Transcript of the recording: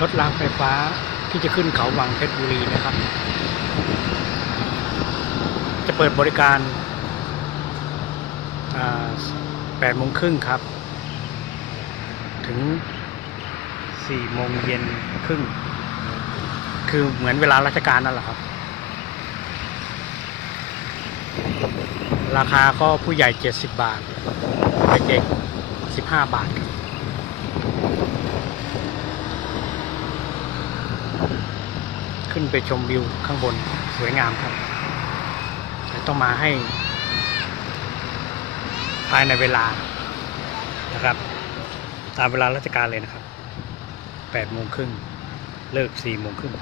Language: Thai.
รถรางไฟฟ้าที่จะขึ้นเขาวังเพชรบุรีนะครับ จะเปิดบริการ8โมงครึ่งครับ ถึง4โมงเย็นครึ่ง คือเหมือนเวลาราชการนั่นแหละครับ ราคาก็ผู้ใหญ่ 70 บาท เด็กๆ15 บาทครับ ขึ้นไปชมวิวข้างบนสวยงามครับแต่ต้องมาให้ ภายในเวลานะครับ ตามเวลาราชการเลยนะครับ8โมงครึ่งเลิก4โมงครึ่ง